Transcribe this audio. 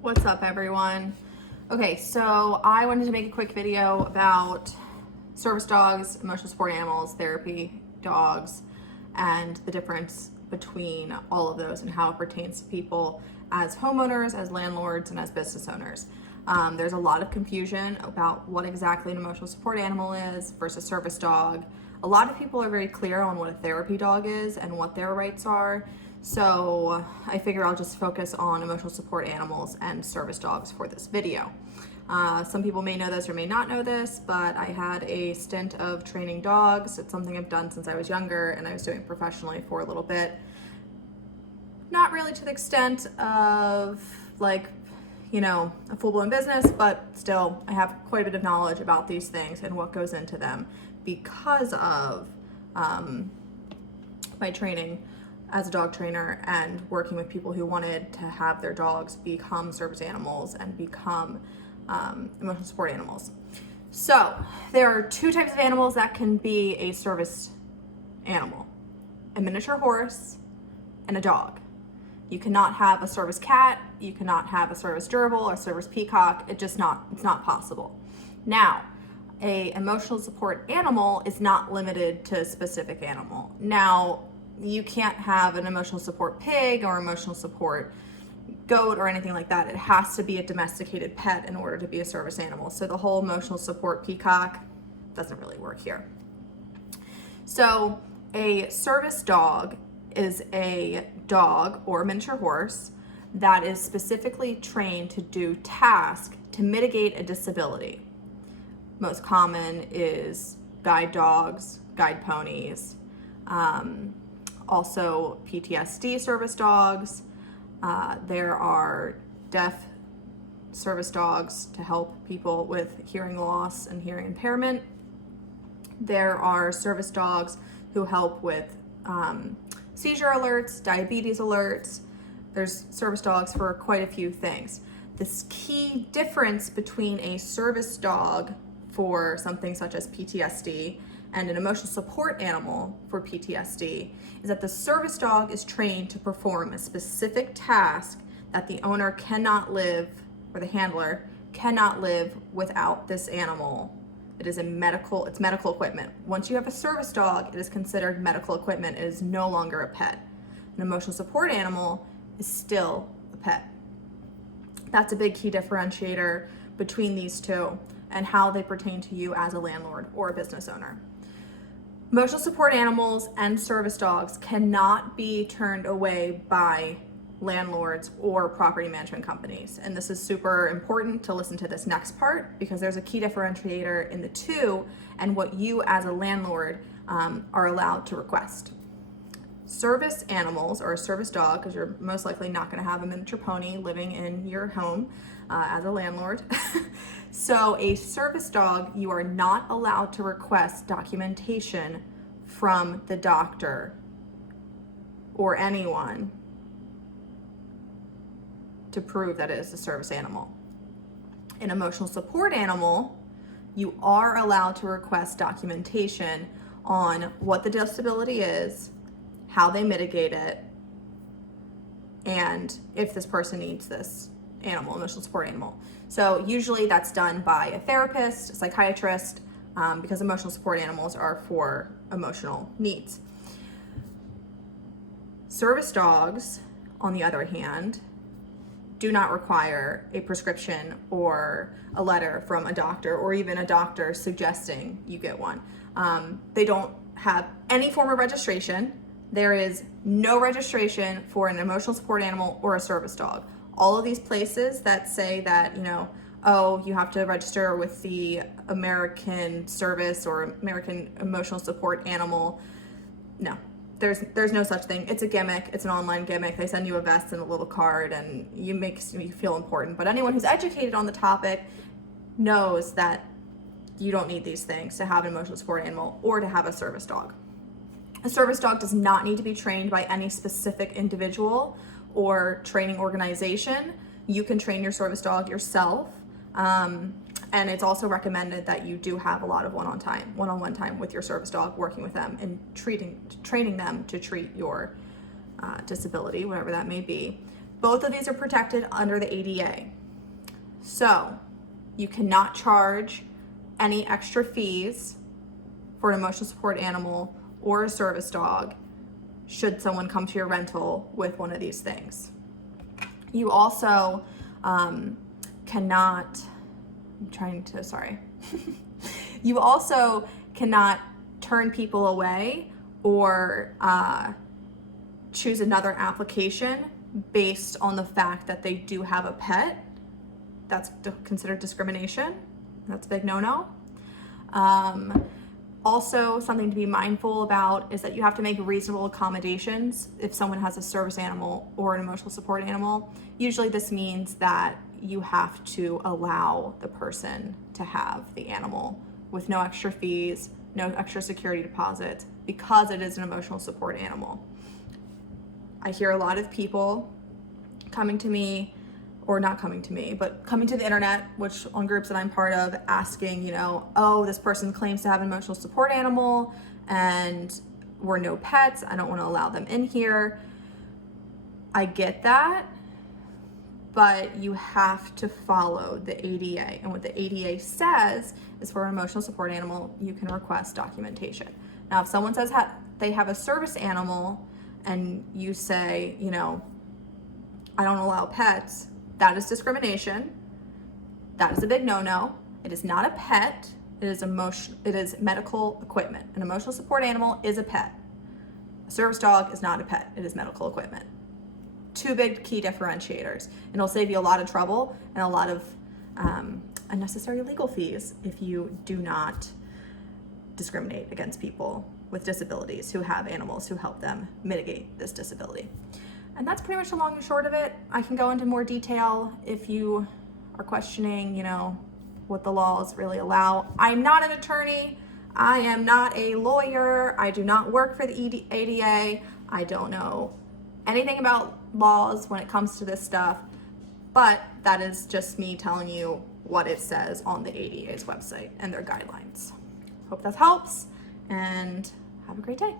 What's up, everyone? Okay, so I wanted to make a quick video about service dogs, emotional support animals, therapy dogs, and the difference between all of those and how it pertains to people as homeowners, as landlords, and as business owners. There's a lot of confusion about what exactly an emotional support animal is versus service dog. A lot of people are very clear on what a therapy dog is and what their rights are. So I figure I'll just focus on emotional support animals and service dogs for this video. Some people may know this or may not know this, but I had a stint of training dogs. It's something I've done since I was younger, and I was doing it professionally for a little bit. Not really to the extent of a full-blown business, but still I have quite a bit of knowledge about these things and what goes into them because of my training as a dog trainer and working with people who wanted to have their dogs become service animals and become emotional support animals. So there are two types of animals that can be a service animal: a miniature horse and a dog. You cannot have a service cat, you cannot have a service gerbil or service peacock. It's not possible. Now, a emotional support animal is not limited to a specific animal. Now, you can't have an emotional support pig or emotional support goat or anything like that. It has to be a domesticated pet in order to be a service animal. So the whole emotional support peacock doesn't really work here. So a service dog is a dog or miniature horse that is specifically trained to do tasks to mitigate a disability. Most common is guide dogs, guide ponies, also PTSD service dogs. There are deaf service dogs to help people with hearing loss and hearing impairment. There are service dogs who help with seizure alerts, diabetes alerts. There's service dogs for quite a few things. This key difference between a service dog for something such as PTSD and an emotional support animal for PTSD is that the service dog is trained to perform a specific task that the owner cannot live, or the handler cannot live without this animal. It's medical equipment. Once you have a service dog, it is considered medical equipment. It is no longer a pet. An emotional support animal is still a pet. That's a big key differentiator between these two and how they pertain to you as a landlord or a business owner. Emotional support animals and service dogs cannot be turned away by landlords or property management companies. And this is super important to listen to this next part because there's a key differentiator in the two and what you as a landlord are allowed to request. Service animals, or a service dog, because you're most likely not going to have a miniature pony living in your home as a landlord. So a service dog, you are not allowed to request documentation from the doctor or anyone to prove that it is a service animal. An emotional support animal, you are allowed to request documentation on what the disability is, how they mitigate it, and if this person needs this animal, emotional support animal. So usually that's done by a therapist, a psychiatrist, because emotional support animals are for emotional needs. Service dogs, on the other hand, do not require a prescription or a letter from a doctor or even a doctor suggesting you get one. They don't have any form of registration. There is no registration for an emotional support animal or a service dog. All of these places that say that, you have to register with the American Service or American Emotional Support Animal, no. There's no such thing. It's a gimmick. It's an online gimmick. They send you a vest and a little card and you make you feel important. But anyone who's educated on the topic knows that you don't need these things to have an emotional support animal or to have a service dog. A service dog does not need to be trained by any specific individual or training organization. You can train your service dog yourself. And it's also recommended that you do have a lot of one-on-one time with your service dog, working with them and training them to treat your disability, whatever that may be. Both of these are protected under the ADA. So you cannot charge any extra fees for an emotional support animal or a service dog should someone come to your rental with one of these things. You also cannot, you also cannot turn people away or choose another application based on the fact that they do have a pet. That's considered discrimination. That's a big no-no. Also, something to be mindful about is that you have to make reasonable accommodations if someone has a service animal or an emotional support animal. Usually this means that you have to allow the person to have the animal with no extra fees, no extra security deposit, because it is an emotional support animal. I hear a lot of people coming to me, or not coming to me, but coming to the internet, which on groups that I'm part of, asking, you know, oh, this person claims to have an emotional support animal and we're no pets. I don't want to allow them in here. I get that, but you have to follow the ADA. And what the ADA says is for an emotional support animal, you can request documentation. Now, if someone says they have a service animal and you say, you know, I don't allow pets, that is discrimination. That is a big no-no. It is not a pet. It is medical equipment. An emotional support animal is a pet. A service dog is not a pet. It is medical equipment. Two big key differentiators. And it'll save you a lot of trouble and a lot of unnecessary legal fees if you do not discriminate against people with disabilities who have animals who help them mitigate this disability. And that's pretty much the long and short of it. I can go into more detail if you are questioning, you know, what the laws really allow. I'm not an attorney. I am not a lawyer. I do not work for the ADA. I don't know anything about laws when it comes to this stuff, but that is just me telling you what it says on the ADA's website and their guidelines. Hope that helps, and have a great day.